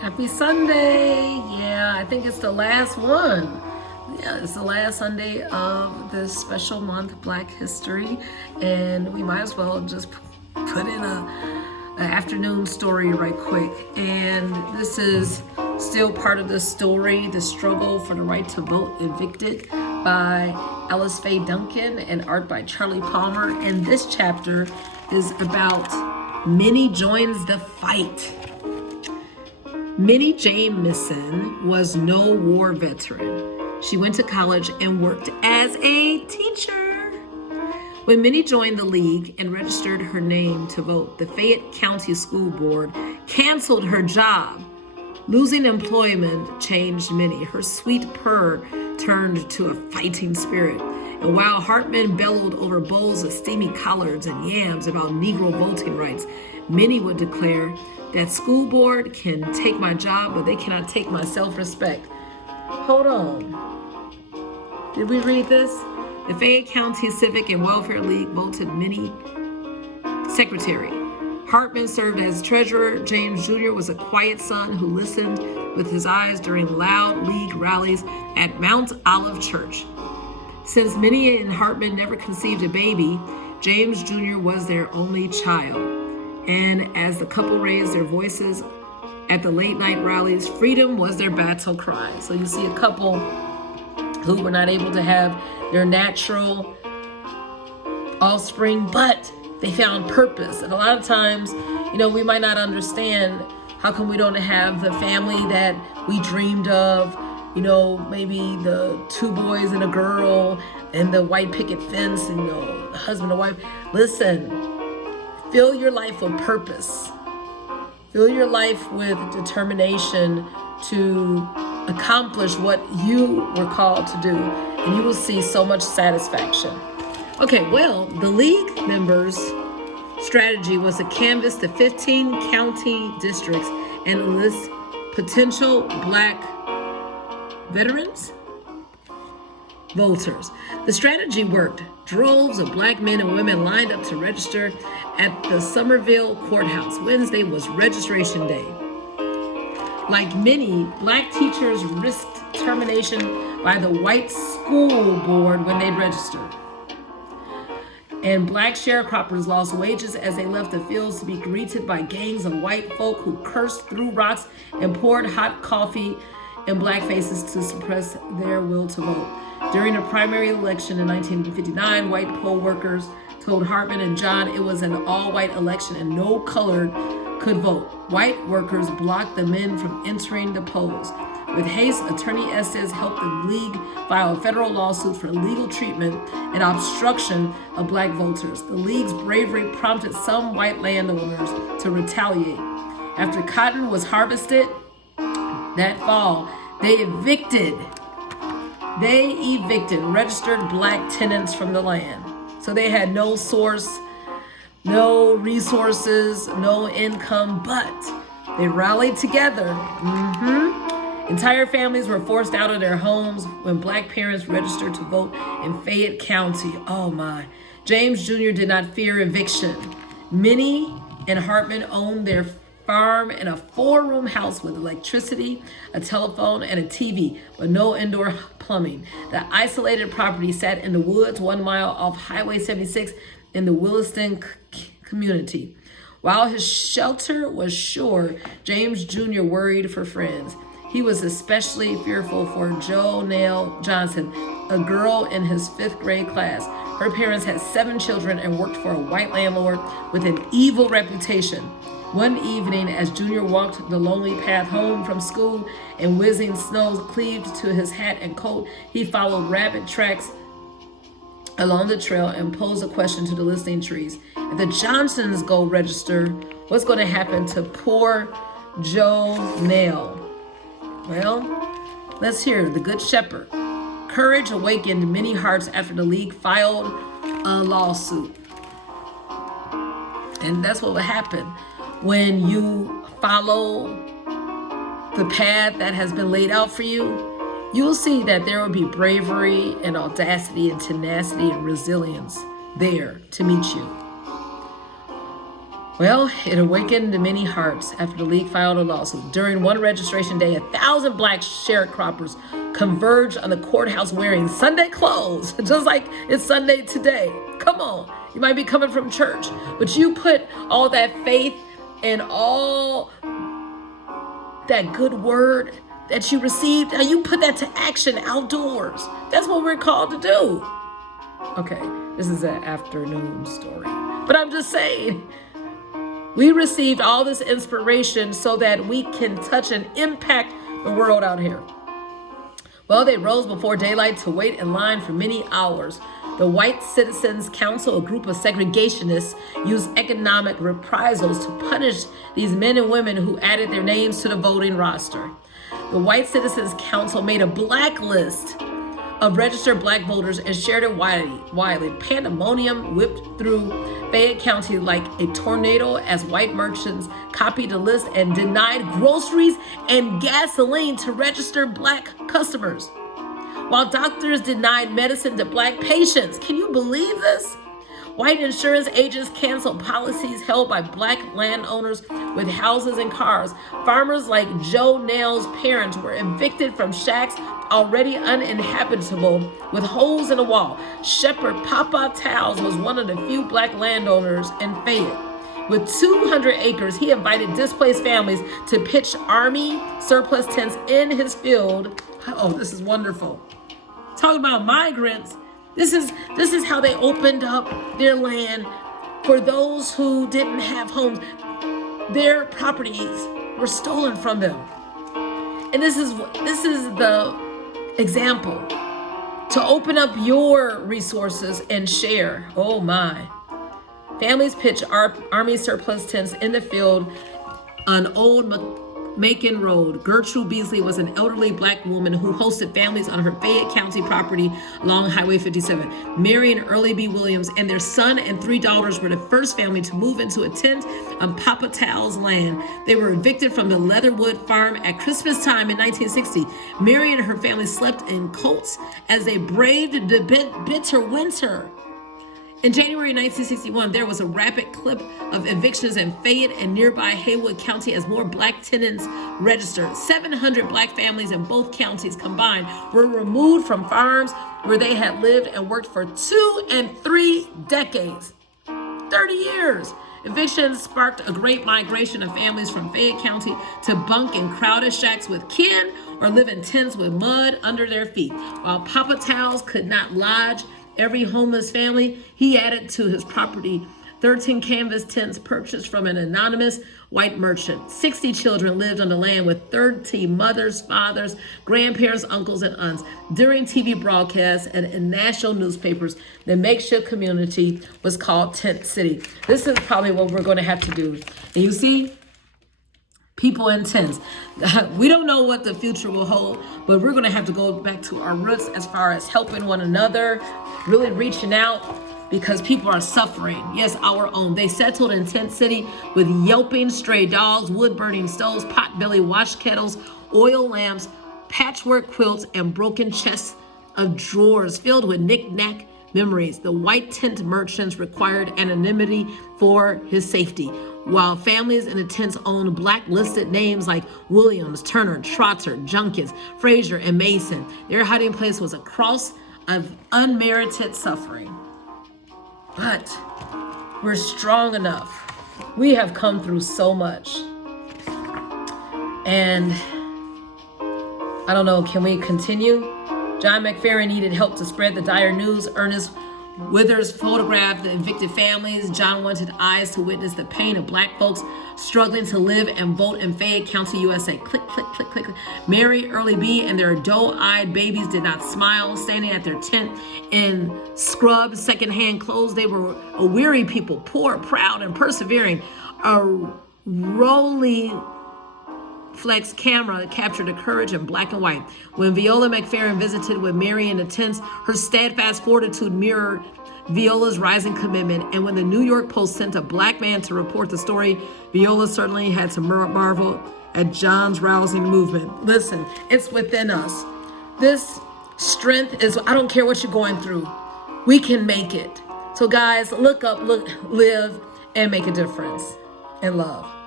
Happy Sunday. Yeah, I think it's the last one. Yeah, it's the last Sunday of this special month, Black History, and we might as well just put in an afternoon story right quick. And this is still part of the story, The Struggle for the Right to Vote, Evicted by Alice Faye Duncan and art by Charlie Palmer. And this chapter is about Minnie joins the fight. Minnie Jamison was no war veteran. She went to college and worked as a teacher. When Minnie joined the League and registered her name to vote, the Fayette County School Board canceled her job. Losing employment changed Minnie. Her sweet purr turned to a fighting spirit. And while Hartman bellowed over bowls of steamy collards and yams about Negro voting rights, Minnie would declare, "That school board can take my job, but they cannot take my self-respect." Hold on. Did we read this? The Fayette County Civic and Welfare League voted Minnie secretary. Hartman served as treasurer. James Jr. was a quiet son who listened with his eyes during loud league rallies at Mount Olive Church. Since Minnie and Hartman never conceived a baby, James Jr. was their only child. And as the couple raised their voices at the late night rallies, freedom was their battle cry. So you see a couple who were not able to have their natural offspring, but they found purpose. And a lot of times, we might not understand how come we don't have the family that we dreamed of. Maybe the two boys and a girl and the white picket fence and the husband and wife. Listen, fill your life with purpose. Fill your life with determination to accomplish what you were called to do, and you will see so much satisfaction. Okay, well, the League members' strategy was to canvass the 15 county districts and enlist potential Black voters. The strategy worked. Droves of Black men and women lined up to register at the Somerville courthouse. Wednesday was registration day. Like many, Black teachers risked termination by the white school board when they registered. And Black sharecroppers lost wages as they left the fields to be greeted by gangs of white folk who cursed, threw rocks, and poured hot coffee in Black faces to suppress their will to vote. During a primary election in 1959, white poll workers told Hartman and John it was an all-white election and no colored could vote. White workers blocked the men from entering the polls. With haste, Attorney Estes helped the League file a federal lawsuit for illegal treatment and obstruction of Black voters. The League's bravery prompted some white landowners to retaliate. After cotton was harvested that fall, they evicted registered Black tenants from the land. So they had no source, no resources, no income, but they rallied together. Entire families were forced out of their homes when Black parents registered to vote in Fayette County. Oh my. James Jr. did not fear eviction. Minnie and Hartman owned their farm in a 4-room house with electricity, a telephone, and a TV, but no indoor plumbing. The isolated property sat in the woods 1 mile off Highway 76 in the Williston community. While his shelter was sure, James Jr. worried for friends. He was especially fearful for Jo Nell Johnson, a girl in his 5th grade class. Her parents had 7 children and worked for a white landlord with an evil reputation. One evening, as Junior walked the lonely path home from school and whizzing snow cleaved to his hat and coat, he followed rabbit tracks along the trail and posed a question to the listening trees. If the Johnsons go register, what's going to happen to poor Jo Nell? Well, let's hear the Good Shepherd. Courage awakened many hearts after the League filed a lawsuit. And that's what will happen when you follow the path that has been laid out for you. You'll see that there will be bravery and audacity and tenacity and resilience there to meet you. Well, it awakened many hearts after the league filed a lawsuit. During one registration day, 1,000 black sharecroppers converged on the courthouse wearing Sunday clothes, just like it's Sunday today. Come on, you might be coming from church, but you put all that faith and all that good word that you received, and you put that to action outdoors. That's what we're called to do. Okay, this is an afternoon story, but I'm just saying, we received all this inspiration so that we can touch and impact the world out here. Well, they rose before daylight to wait in line for many hours. The White Citizens Council, a group of segregationists, used economic reprisals to punish these men and women who added their names to the voting roster. The White Citizens Council made a blacklist of registered black voters and shared it widely. Pandemonium whipped through Fayette County like a tornado as white merchants copied the list and denied groceries and gasoline to registered black customers, while doctors denied medicine to black patients. Can you believe this? White insurance agents canceled policies held by black landowners with houses and cars. Farmers like Joe Nail's parents were evicted from shacks already uninhabitable with holes in the wall. Shepherd Papa Towles was one of the few black landowners in Fayette. With 200 acres, he invited displaced families to pitch Army surplus tents in his field. Oh, this is wonderful. Talking about migrants. This is how they opened up their land for those who didn't have homes. Their properties were stolen from them. And this is the example to open up your resources and share. Oh my. Families pitch Army surplus tents in the field on Old Macon Road. Gertrude Beasley was an elderly black woman who hosted families on her Fayette County property along Highway 57. Mary and Early B. Williams and their son and 3 daughters were the first family to move into a tent on Papa Towles' land. They were evicted from the Leatherwood farm at Christmas time in 1960. Mary and her family slept in coats as they braved the bitter winter. In January 1961, there was a rapid clip of evictions in Fayette and nearby Haywood County as more black tenants registered. 700 black families in both counties combined were removed from farms where they had lived and worked for 2 and 3 decades. 30 years. Evictions sparked a great migration of families from Fayette County to bunk in crowded shacks with kin or live in tents with mud under their feet. While Papa Towles could not lodge every homeless family, he added to his property 13 canvas tents purchased from an anonymous white merchant. 60 children lived on the land with 30 mothers, fathers, grandparents, uncles, and aunts. During TV broadcasts and in national newspapers, the makeshift community was called Tent City. This is probably what we're going to have to do. And you see, people in tents. We don't know what the future will hold, but we're going to have to go back to our roots as far as helping one another, really reaching out, because people are suffering. Yes, our own. They settled in Tent City with yelping stray dogs, wood-burning stoves, pot-belly wash kettles, oil lamps, patchwork quilts, and broken chests of drawers filled with knick-knack memories. The white tent merchants required anonymity for his safety, while families in the tents owned blacklisted names like Williams, Turner, Trotter, Junkins, Frazier, and Mason. Their hiding place was a cross of unmerited suffering. But we're strong enough. We have come through so much. And I don't know, can we continue? John McFerrin needed help to spread the dire news. Ernest Withers photographed the evicted families. John wanted eyes to witness the pain of black folks struggling to live and vote in Fayette County, USA. Click, click, click, click, click. Mary, Early B, and their doe-eyed babies did not smile, standing at their tent in scrubbed, secondhand clothes. They were a weary people, poor, proud, and persevering. A rolling Flex camera captured the courage in black and white. When Viola McFerrin visited with Mary in the tents, her steadfast fortitude mirrored Viola's rising commitment. And when the New York Post sent a black man to report the story, Viola certainly had to marvel at John's rousing movement. Listen, it's within us. This strength is, I don't care what you're going through. We can make it. So guys, look up, live, and make a difference. and love.